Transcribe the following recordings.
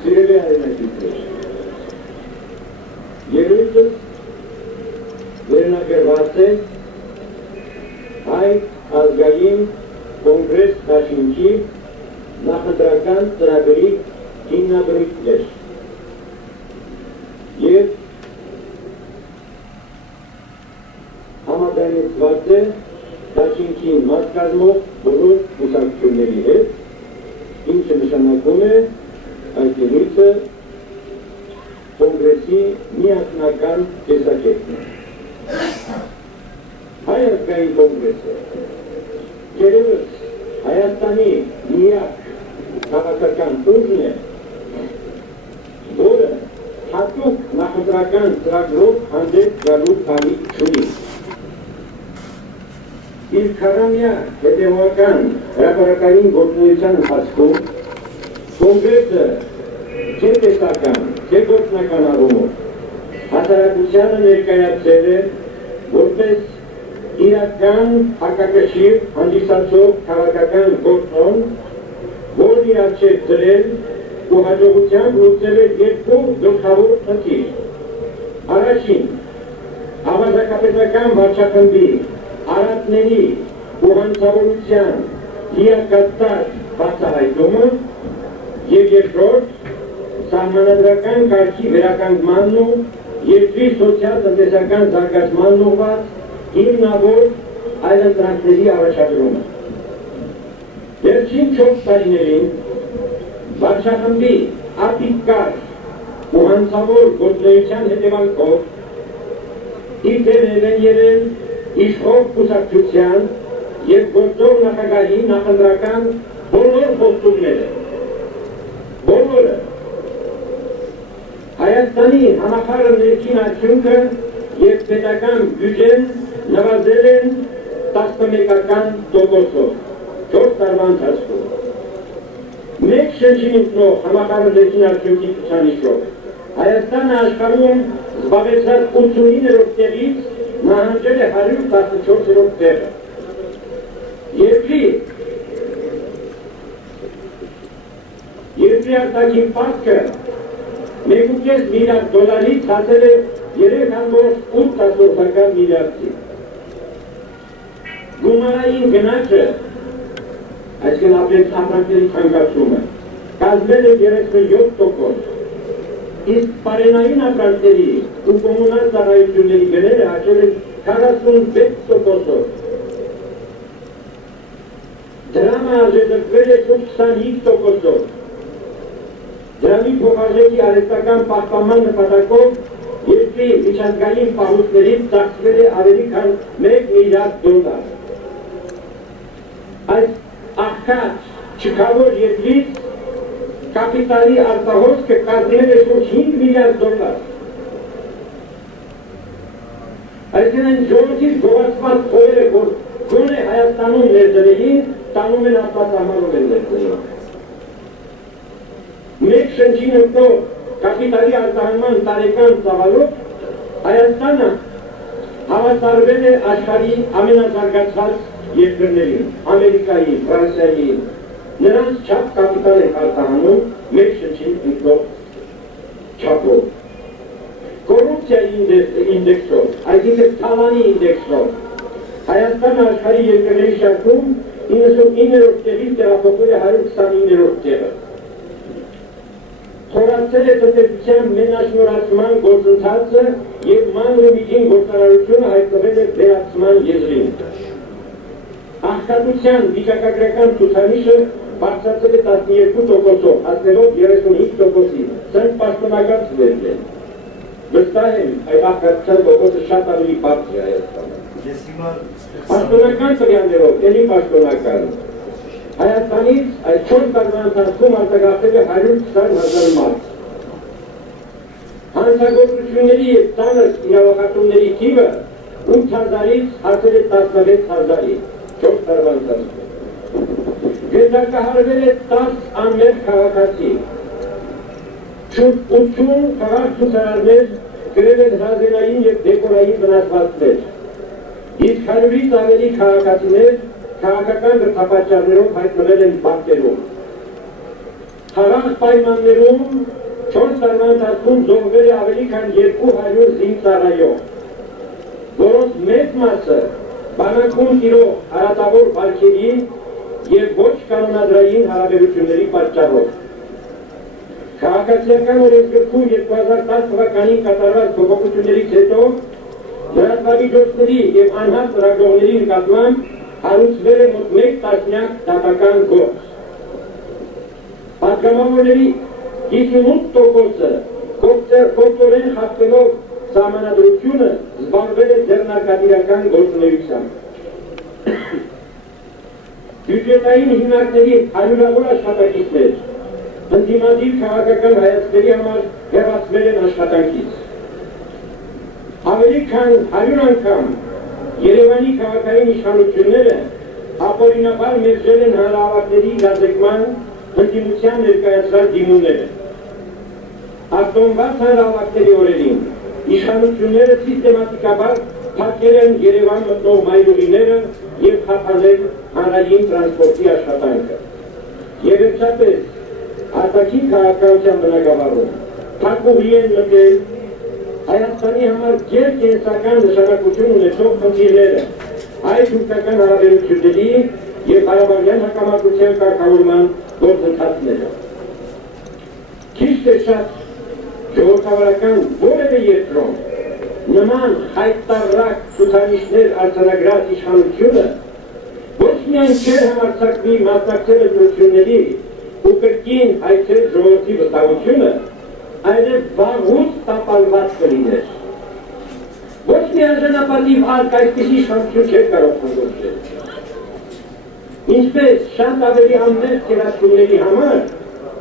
Սիրելի հայրենակիցներ, ելույթը վերնագրված է հայ ազգային կոնգրես դաշինքի նախընտրական ծրագրի հիմնադրույթներ և համաձայնեցված է դաշինքի մաս կազմող բոլոր կուսակցությունների հետ, ինչը նշանակում է այդ ելույթը կոնգրեսի միասնական տեսակետն է։ Հայ ազգային կոնգրեսը երևս Հայաստանի միակ քաղաքական ուժն է, որը հատուկ նախընտրական ծրագրով հանդեպ գալու կարիք չունի։ Իր քառամյա հետևողական հրապարակային գործունեության ընթացքում կոնգրեսը թե տեսական, թե գործնական առումով հասարակությանը ներկայացրել է որպես իրական հակակշիռ հանդիսացող քաղաքական գործոն, որն իր առջև դրել ու հաջողությամբ լուծել է երկու գլխավոր խնդիր։ Առաջին, ավազակապետական վարչախմբի արատների ու հանցավորության լիակատար բացահայտումը և երկրորդ, սահմանադրական կարգի վերականգմանն ու երկրի սոցիալ-տնտեսական զարգացմանն ուղղված հիմնավոր այլընտրանքների առաջադրումը։ Վերջին 4 տարիներին վարչախմբի ապիկար ու հանցավոր գործունեության հետևանքով իր դերներ են ելել իշխող կուսակցության և գործող նախագահի նախընտրական բոլոր խոստումները։ Բոլորը Հայաստանի համախառն ներքին արդյունքը և պետական բյուջեն նվազել են 11%-ով 4 տարվա ընթացքում։ Մեկ շրջին ընկնող համախառն ներքին արդյունքի ցուցանիշով Հայաստանը աշխարհում զբաղեցած 89-րդ տեղից նահանջել է 114-րդ տեղը։ Երկրի արտաքին պարտքը $1.5 միլիարդից հասել է 3.8 միլիարդի։ Գումարային գնաճը, այսինքն ապրանքների թանկացումը, կազմել է 37%, իսկ պարենային ապրանքների ու կոմունալ ծառայությունների գները աճել են 46%-ով։ Դրամը արժեզրկվել է 25%-ով։ Դրամի փոխարժեքի արհեստական պահպանման նպատակով երկրի միջազգային պահուստներից ծախսվել է ավելի քան $1 միլիարդ։ Այս աղքատ չքավոր երկրից կապիտալի արտահոսքը կազմել է շուրջ $5 միլիարդ։ Այսինքն ժողովրդից գողացված խոհերը, որ գոնե Հայաստանում ներդրեին, տանում են արտասահմանով են ներդրում։ Մեկ շրջին ընկնող կապիտալի արտահանման տարեկան ծավալով Հայաստանը հավասարվել է աշխարհի ամենազարգացած երկրներին, Ամերիկայի, Ֆրանսիայի, նրանց չափ կապիտալ է արտահանում մեկ շրջին ընկնող չափով։ Կոռուպցիայի ինդեքսով, այսինքն թալանի ինդեքսով Հայաստանը աշխարհի երկրների շարքում 99-րդ տեղից տեղափոխվել է 129-րդ տեղը։ Խորացել է տնտեսության մենաշնորհացման գործընթացը և ման ու միջին գործարարությունը հայտնվել է վերացման եզրին։ Աղքատության վիճակագրական ցուցանիշը բարձրացել է 12%-ով, հասնելով 35%-ի, սրանք պաշտոնական ցուցեր են։ Վստահ եմ, այդ աղքատության տոկոսը շատ ավելի բարձր է Հայաստանում։ Պաշտոնական տվյալներով, էլի պաշտոնական։ Հայաստանից այդ 4 տարվա ընթացքում արտագաղթել է 120,000 մարդ։ Հանցագործությունների և ծանր իրավախախտումների թիվը 8,000-ից հասել է 16,000-ի 4 տարվա ընթացքում։ Գնդակահարվել է 10 անմեղ քաղաքացի։ Շուրջ 80 քաղաք-ցուցարարներ գրել են հրազենային և դեկորային վնասվածքներ։ Իսկ 100-ից ավելի քաղաքացիներ քաղաքական դրդապատճառներով հայտնվել են բանտերում։ խաղաղ պայմաններում 4 տարվա ընթացքում զոհվել է ավելի քան 200 զինծառայող, որոնց մեծ մասը բանակում տիրող հարատավոր վարքերի և ոչ կանոնադրային հարաբերությունների պատճառով։ Քաղաքացիական օրենսգրքում 2010 թվականին կատարված փոփոխություններից հետո լրատվամիջոցների և անհատ լրագրողների նկատմամբ հարուցվել է մոտ 1 տասնյակ դատական գործ։ Պատգամավորների 58%-ը կողքորեն խախտելով սահմանադրությունը զբաղվել է ձեռնարկատիրական գործունեությամբ։ Բյուջետային հիմնարկների հարյուրավոր աշխատակիցներ ընդդիմադիր քաղաքական հայացքների համար հեռացվել են աշխատանքից։ Ավելի քան 100 անգամ Երևանի քաղաքային իշխանությունները ապօրինաբար մերժել են հանրահավաքների իրազեկման ընդդիմության ներկայացրած դիմումները։ Արտոնված հանրահավաքների օրերին իշխանությունները սիստեմատիկաբար փակել են Երևան մտնող մայրուղիները և խափանել հանրային տրանսպորտի աշխատանքը։ Եվ վերջապես արտաքին քաղաքականության բնագավառում փակուղի են մտել Հայաստանի համար գերկենսական նշանակություն ունեցող խնդիրները, հայ-թուրքական հարաբերությունների և Ղարաբաղյան հակամարտության կարգավորման գործընթացները։ Քիչ թե շատ ժողովրդավարական որևէ երկրում նման հայտարարակ ցուցանիշներ արձանագրած իշխանությունը ոչ միայն չէր համարձակվի մասնակցել ընտրությունների ու կրկին հայցել ժողովրդի վստահությունը, այլև վաղուց տապալված կլիներ։ Ոչ մի արժանապատիվ արկ այսպիսի իշխանություն չէր կարող հանդուրժել։ Ինչպես շատ ավելի անմեղ թերացումների համար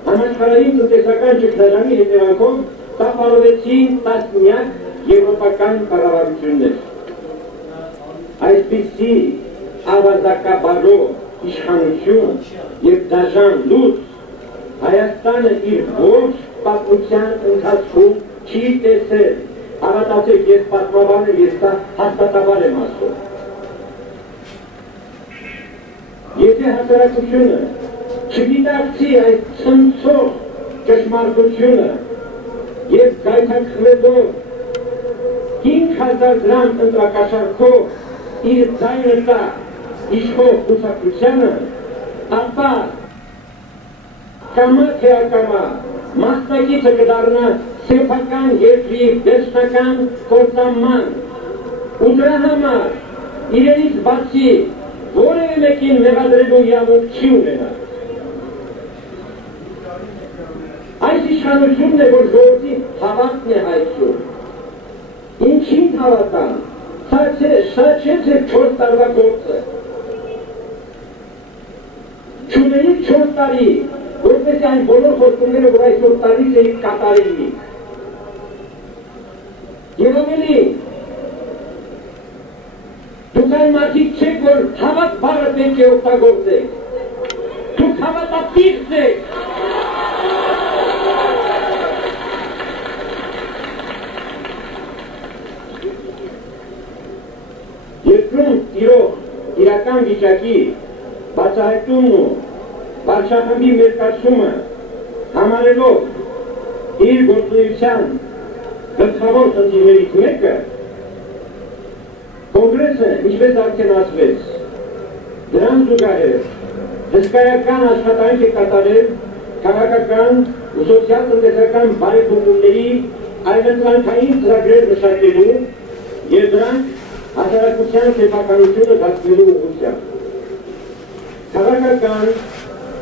համաշխարհային տնտեսական ճգնաժամի հետևանքով տապալվեցին տասնյակ եվրոպական կառավարություններ։ Այսպիսի ավազակաբարող իշխանություն և դաժան լուծ Հայաստանը իր ողջ պատմության ընթացքում չի տեսել, հավատացեք, ես պատմաբան եմ, ես դա հաստատաբար եմ ասում։ Եթե հասարակությունը չգիտակցի այս ցնցող ճշմարտությունը և գայթակղվելով 5000 դրամ ընտրակաշառքով իր ձայնը տա իշխող կուսակցությանը, ապա կամա թե ակամա մասնակիցը կդառնա սեփական երկրի վերջնական կործանման ու դրա համար իրենից բացի որևէ մեկին մեղադրելու իրավունք չի ունենա։ Այս իշխանությունն է, որ ժողովրդի հավատքն է հայցում։ Ինչին հավատան, սա չէ 4 տարվա գործը։ Չունեիք 4 տարի, որպես այն բոլոր խոստումները, որ այսօր տալիս էիք կատարելիք։ Եվ ավելի, դուք այն մարդիկ չեք, որ հավատ բառը պետք է օգտագործեք։ Դուք հավատապիղծ եք։ Երկրում տիրող իրական վիճակի բացահայտումն ու վարչախմբի մերկացումը համարելով իր գործունեության գլխավոր խնդիրներից մեկը, կոնգրեսը, ինչպես արդեն ասվեց, դրան զուգահեռ հսկայական աշխատանք է կատարել քաղաքական ու սոցիալ-տնտեսական բարեփոխումների այլընտրանքային ծրագրեր մշակելու և դրանք հասարակության սեփականությունը դարձնելու ուղղությամբ։ Քաղաքական,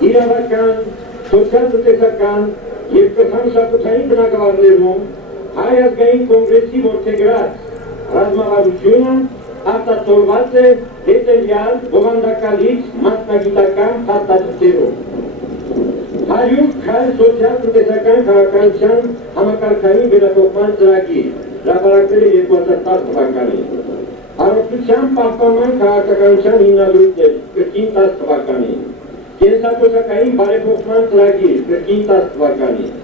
իրավական, սոցիալ-տնտեսական և կրթամշակութային բնագավառներում Հայ ազգային կոնգրեսի որդեգրած ռազմավարությունը արտացոլված է հետևյալ բովանդակալից մասնագիտական փաստաթղթերով։ 100 քայլ սոցիալ-տնտեսական քաղաքականության համակարգային վերափոխման ծրագիր հրապարակվել է 2010 թվականին։ Առողջության պահպանման քաղաքականության հիմնադրույթներ կրկին 10 թվականին։ Կենսաթոշակային բարեփոխման ծրագիր կրկին 10 թվականին։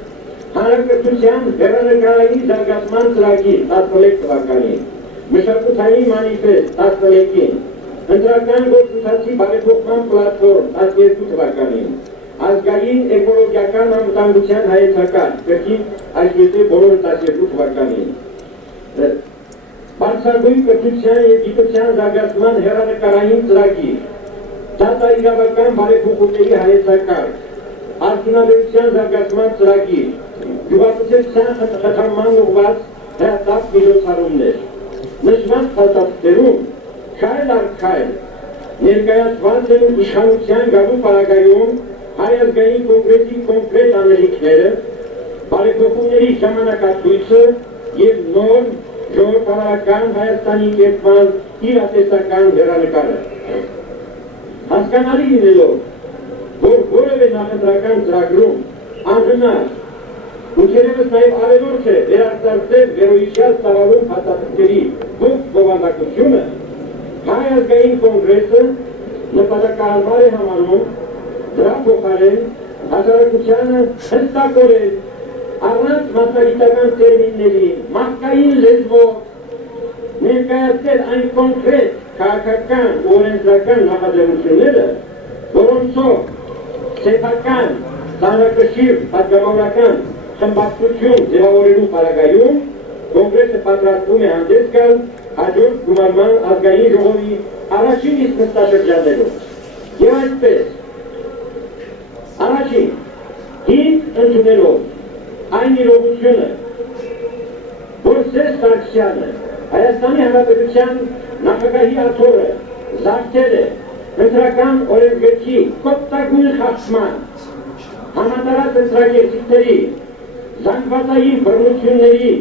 Հանրակրթության հեռանկարային զարգացման ծրագիր 11 թվականին։ Մշակութային մանիֆեստ 11-ին։ Ընտրական գործընթացի բարեփոխման պլատֆորմ 12 թվականին։ ազգային էկոլոգիական անվտանգության հայեցական կրկին այսպիսի բոլոր 12 թվականին բարձրագույն կրթության և գիտության զարգացման հեռանկարային ծրագիր, դատաիրավական բարեփոխումների հայեցակարգ, արդյունաբերության զարգացման ծրագիր, գյուղատնտեսության խթանման ուղղված հրատապ միջոցառումներ, նշված փաստաթղթերում քայլ առ քայլ ներկայացված են իշխանության գալու պարագայում հայ ազգային կոնգրեսի կոնկրետ անելիքները, բարեփոխումների ժամանակացույցը և նոր ժողովրդավարական Հայաստանի կերպման իրատեսական հեռանկարը։ Հասկանալի լինելով, որ որևէ նախընտրական ծրագրում անհնար ու թերևս նաև ավելորդ է վերարտարել վերոհիշյալ ծավալուն փաստաթղթերի ողջ բովանդակությունը, Հայ ազգային կոնգրեսը նպատակահարմար է համարում դրա փոխարեն հասարակությանը հստակորեն առանց մասնագիտական տերմինների, մարդկային լեզվով ներկայացնել այն կոնկրետ քաղաքական ու օրենսդրական նախաձեռնությունները, որոնցով սեփական, ծանրակշիռ պատգամավորական խմբակցություն ձևավորելու պարագայում կոնգրեսը պատրաստվում է հանդես գալ հաջորդ գումարման ազգային ժողովի առաջին իսկ նստաշրջաններում։ Եվ այսպես, առաջին, հիմք ընդունելով այն իրողությունը, որ Սերժ Սարգսյանը Հայաստանի Հանրապետության նախագահի աթոռը զարթել է ընտրական օրենսգրքի կոպտագույն խախտման, համատարած ընտրակերտիքների, զանգվածային բռնությունների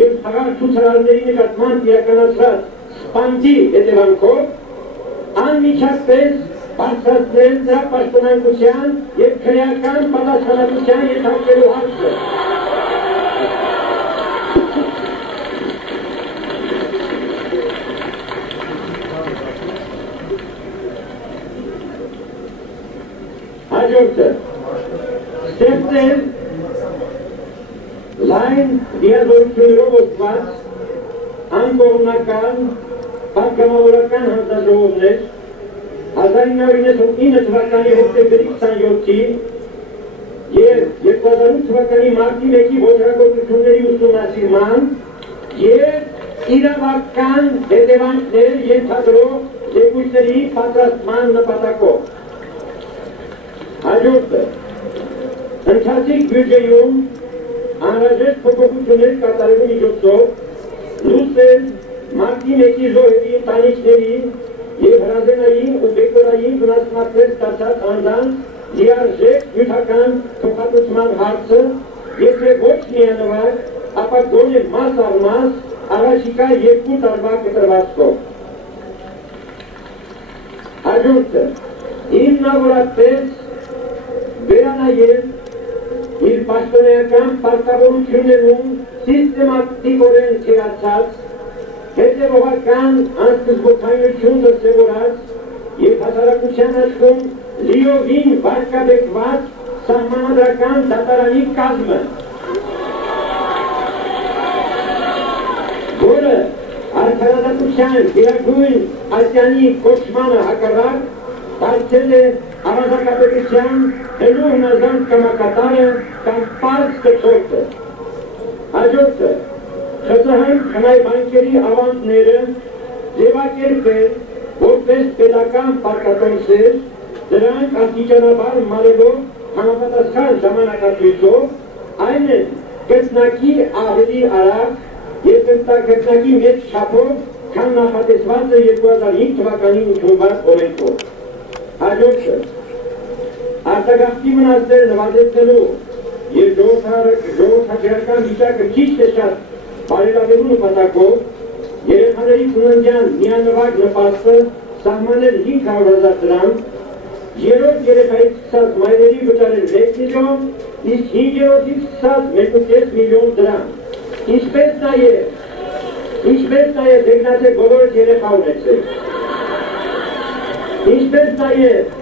և խաղաղ ցուցարարների նկատմամբ իրականացրած սպանդի հետևանքով անմիջապես բարձրացնել դրա պաշտոնանկության և քրեական պատասխանատվության ենթարկելու հարցը։ Հաջորդը, ստեղծել լայն դիալոգություններով օգտված անկողմնական պատգամավորական հանձնաժողովներ 1999 թվականի հոկտեմբերի 27-ի և 2008 թվականի մարտի 1-ի ոչռագործությունների ուսումնասիրման և իրավական հետևանքներ ենթադրող զեկույցների պատրաստման նպատակով։ Հաջորդը, ընթացիկ բյուջեում անհրաժեշտ փոփոխություններ կատարելու միջոցով լուծել մարտի 1-ի զոհերի ընտանիքների և հրազենային ու բեկորային վնասվածքներ ստացած անձանց լիարժեք նյութական փոխհատուցման հարցը, եթե ոչ միանվագ, ապա գոնե մաս առ մաս առաջիկա 2 տարվա կտրվածքով։ Հաջորդը, հիմնավորապես վերանայել իր պաշտոնեական պարտավորություններում սիստեմատիկորեն թիրացած, հետևողական անսկզբոքայնություն դրսևորած և հասարակության աշխում լիովին վարկաբեկված սահմանադրական դատարանի կազմը, որը արդարադատության գերագույն ատյանի կոչմանը հակառակ դարձել է ավազակապետության հնու հնազանդ կամակատարը կամ պարզ կցորդը։ Հաջորդը, ԽՍՀՄ խնայ բանկերի ավանդները ձևակերպել որպես պետական պարտատոմսեր, դրանք աստիճանաբար մարելով համապատասխան ժամանակացույցով, այն է գծնակի ավելի արագ և գծնակի մեծ չափով, քան նախատեսված է 2005 թվականին ընդունված օրենքով։ Հաջորդը, արտագաղթի մնացները նվազեցնելու և ժողովրդական վիճակը քիչ թե շատ բարելավելու նպատակով երեխաների ծննդյան միանվագ նպաստը սահմանել 500,000 դրամ, երրորդ երեխայից սկսած մայրերի վճարել 1 միլիոն, իսկ 5-րդից սկսած 1,5 միլիոն դրամ։ Ինչպես նաև դեղնացեք բոլորս երեխա ունեցեք։ Ինչպես նաև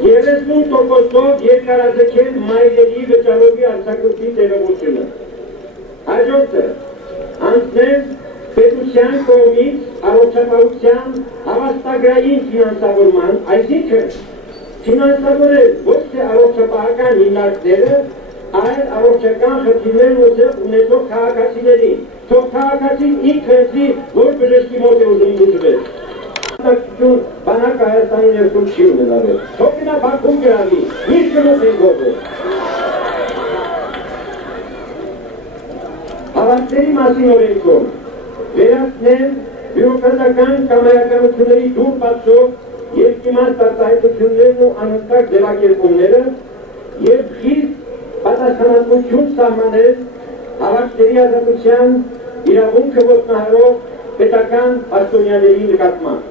30%-ով երկարաձգել մայրերի վճարովի արձակուրդի տևողությունը։ Հաջորդը, անցնել պետության կողմից առողջապահության հավաստագրային ֆինանսավորման, այսինքն ֆինանսավորել ոչ թե առողջապահական հիմնարկները, այլ առողջական խնդիրներն ունեցող քաղաքացիներին, թող քաղաքացին ինքը ընտրի, որ բժշկի մոտ է ուզում դժվել։ Բանակ Հայաստանի ներսում չի ունենալու։ Թող գնա Բաքվում գրավի, միշտ գնոց են գողը։ Հավաքների մասին օրենքում վերացնել բյուրոկրատական կամայականությունների դուր պատշող երկիմաց արտահայտություններն ու անընդհատ ձևակերպումները և խիստ պատասխանատվություն սահմանել հավաքների ազատության իրավունքը ոտնահարող պետական պաշտոնյաների նկատմամբ։